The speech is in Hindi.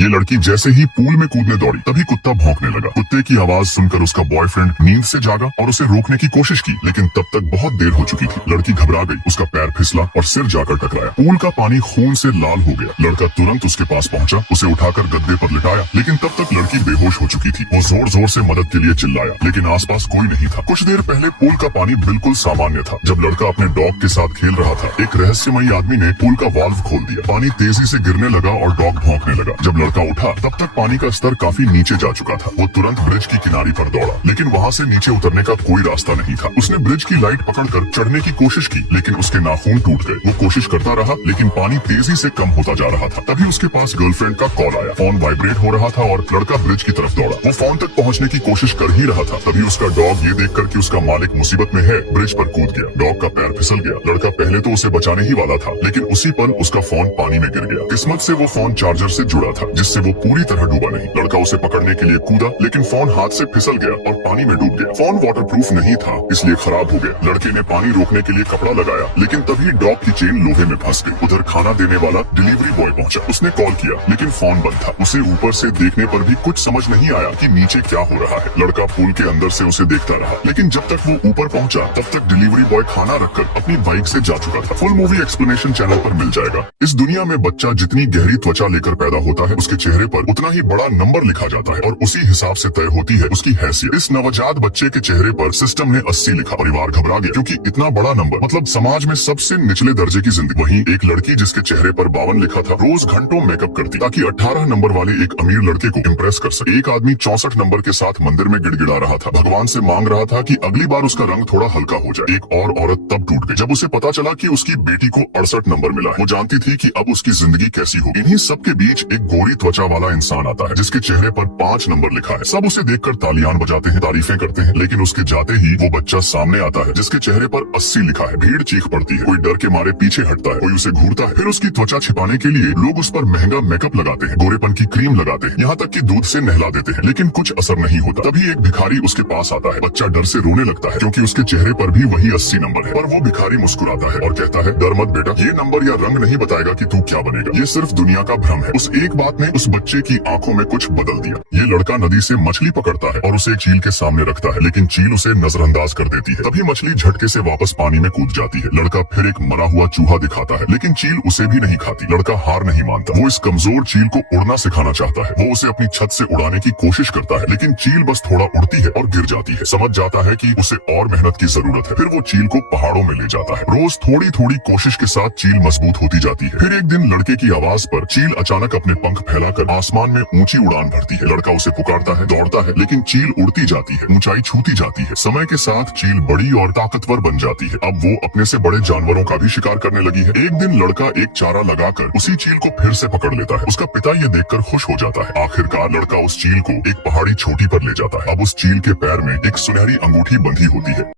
ये लड़की जैसे ही पूल में कूदने दौड़ी तभी कुत्ता भौंकने लगा। कुत्ते की आवाज सुनकर उसका बॉयफ्रेंड नींद से जागा और उसे रोकने की कोशिश की, लेकिन तब तक बहुत देर हो चुकी थी। लड़की घबरा गई, उसका पैर फिसला और सिर जाकर टकराया। पूल का पानी खून से लाल हो गया। लड़का तुरंत उसके पास पहुंचा, उसे उठाकर गद्दे पर लिटाया, लेकिन तब तक लड़की बेहोश हो चुकी थी। वो जोर जोर से मदद के लिए चिल्लाया, लेकिन आसपास कोई नहीं था। कुछ देर पहले पूल का पानी बिल्कुल सामान्य था। जब लड़का अपने डॉग के साथ खेल रहा था, एक रहस्यमयी आदमी ने पूल का वाल्व खोल दिया। पानी तेजी से गिरने लगा और डॉग भौंकने लगा। जब लड़का उठा तब तक पानी का स्तर काफी नीचे जा चुका था। वो तुरंत ब्रिज की किनारी पर दौड़ा, लेकिन वहाँ से नीचे उतरने का कोई रास्ता नहीं था। उसने ब्रिज की लाइट पकड़कर चढ़ने की कोशिश की, लेकिन उसके नाखून टूट गए। वो कोशिश करता रहा, लेकिन पानी तेजी से कम होता जा रहा था। तभी उसके पास गर्लफ्रेंड का कॉल आया। फोन वाइब्रेट हो रहा था और लड़का ब्रिज की तरफ दौड़ा। वो फोन तक पहुँचने की कोशिश कर ही रहा था, तभी उसका डॉग ये देखकर कि उसका मालिक मुसीबत में है, ब्रिज पर कूद गया। डॉग का पैर फिसल गया। लड़का पहले तो उसे बचाने ही वाला था, लेकिन उसी पल उसका फोन पानी में गिर गया। किस्मत से वो फोन चार्जर से जुड़ा था, जिससे वो पूरी तरह डूबा नहीं। लड़का उसे पकड़ने के लिए कूदा, लेकिन फोन हाथ से फिसल गया और पानी में डूब गया। फोन वाटरप्रूफ नहीं था, इसलिए खराब हो गया। लड़के ने पानी रोकने के लिए कपड़ा लगाया, लेकिन तभी डॉग की चेन लोहे में फंस गई। उधर खाना देने वाला डिलीवरी बॉय पहुंचा। उसने कॉल किया, लेकिन फोन बंद था। उसे ऊपर से देखने पर भी कुछ समझ नहीं आया कि नीचे क्या हो रहा है। लड़का पूल के अंदर से उसे देखता रहा, लेकिन जब तक वो ऊपर पहुंचा तब तक डिलीवरी बॉय खाना रखकर अपनी बाइक से जा चुका था। फुल मूवी एक्सप्लेनेशन चैनल पर मिल जाएगा। इस दुनिया में बच्चा जितनी गहरी त्वचा लेकर पैदा होता है, उसके चेहरे पर उतना ही बड़ा नंबर लिखा जाता है और उसी हिसाब से तय होती है उसकी हैसियत। इस नवजात बच्चे के चेहरे पर सिस्टम ने 80 लिखा। परिवार घबरा गया, क्योंकि इतना बड़ा नंबर मतलब समाज में सबसे निचले दर्जे की जिंदगी। वहीं एक लड़की जिसके चेहरे पर 52 लिखा था, रोज घंटों मेकअप करती ताकि 18 नंबर वाले एक अमीर लड़के को इम्प्रेस कर सके। एक आदमी 64 नंबर के साथ मंदिर में गिड़गिड़ा रहा था, भगवान से मांग रहा था कि अगली बार उसका रंग थोड़ा हल्का हो जाए। एक और औरत तब टूट गई जब उसे पता चला कि उसकी बेटी को 68 नंबर मिला है। वो जानती थी कि अब उसकी जिंदगी कैसी होगी। इन्हीं सब के बीच एक गोरी त्वचा वाला इंसान आता है, जिसके चेहरे पर 5 नंबर लिखा है। सब उसे देखकर तालियां बजाते हैं, तारीफें करते हैं, लेकिन उसके जाते ही वो बच्चा सामने आता है जिसके चेहरे पर 80 लिखा है। भीड़ चीख पड़ती है, कोई डर के मारे पीछे हटता है, कोई उसे घूरता है। फिर उसकी त्वचा छिपाने के लिए लोग उस पर महंगा मेकअप लगाते हैं, गोरेपन की क्रीम लगाते हैं, यहाँ तक कि दूध से नहला देते हैं, लेकिन कुछ असर नहीं होता। तभी एक भिखारी उसके पास आता है। बच्चा डर से रोने लगता है, क्योंकि उसके चेहरे पर भी वही 80 नंबर है। पर वो भिखारी मुस्कुराता है और कहता है, डर मत बेटा, ये नंबर या रंग नहीं बताएगा कि तू क्या बनेगा। ये सिर्फ दुनिया का भ्रम है। उस एक बात ने उस बच्चे की आंखों में कुछ बदल दिया। ये लड़का नदी से मछली पकड़ता है और उसे एक चील के सामने रखता है, लेकिन चील उसे नजरअंदाज कर देती है। तभी मछली झटके से वापस पानी में कूद जाती है। लड़का फिर एक मरा हुआ चूहा दिखाता है, लेकिन चील उसे भी नहीं खाती। लड़का हार नहीं मानता। वो इस कमजोर चील को उड़ना सिखाना चाहता है। वो उसे अपनी छत से उड़ाने की कोशिश करता है, लेकिन चील बस थोड़ा उड़ती है और गिर जाती है। समझ जाता है कि उसे और मेहनत की जरूरत है। फिर वो चील को पहाड़ों में ले जाता है। रोज थोड़ी थोड़ी कोशिश के साथ चील मजबूत होती जाती है। फिर एक दिन लड़के की आवाज पर चील अचानक अपने पंख फैलाकर आसमान में ऊंची उड़ान भरती है। लड़का उसे पुकारता है, दौड़ता है, लेकिन चील उड़ती जाती है, ऊंचाई छूती जाती है। समय के साथ चील बड़ी और ताकतवर बन जाती है। अब वो अपने से बड़े जानवरों का भी शिकार करने लगी है। एक दिन लड़का एक चारा लगाकर उसी चील को फिर से पकड़ लेता है। उसका पिता ये देखकर खुश हो जाता है। आखिरकार लड़का उस चील को एक पहाड़ी चोटी पर ले जाता है। अब उस चील के पैर में एक सुनहरी अंगूठी बंधी होती है।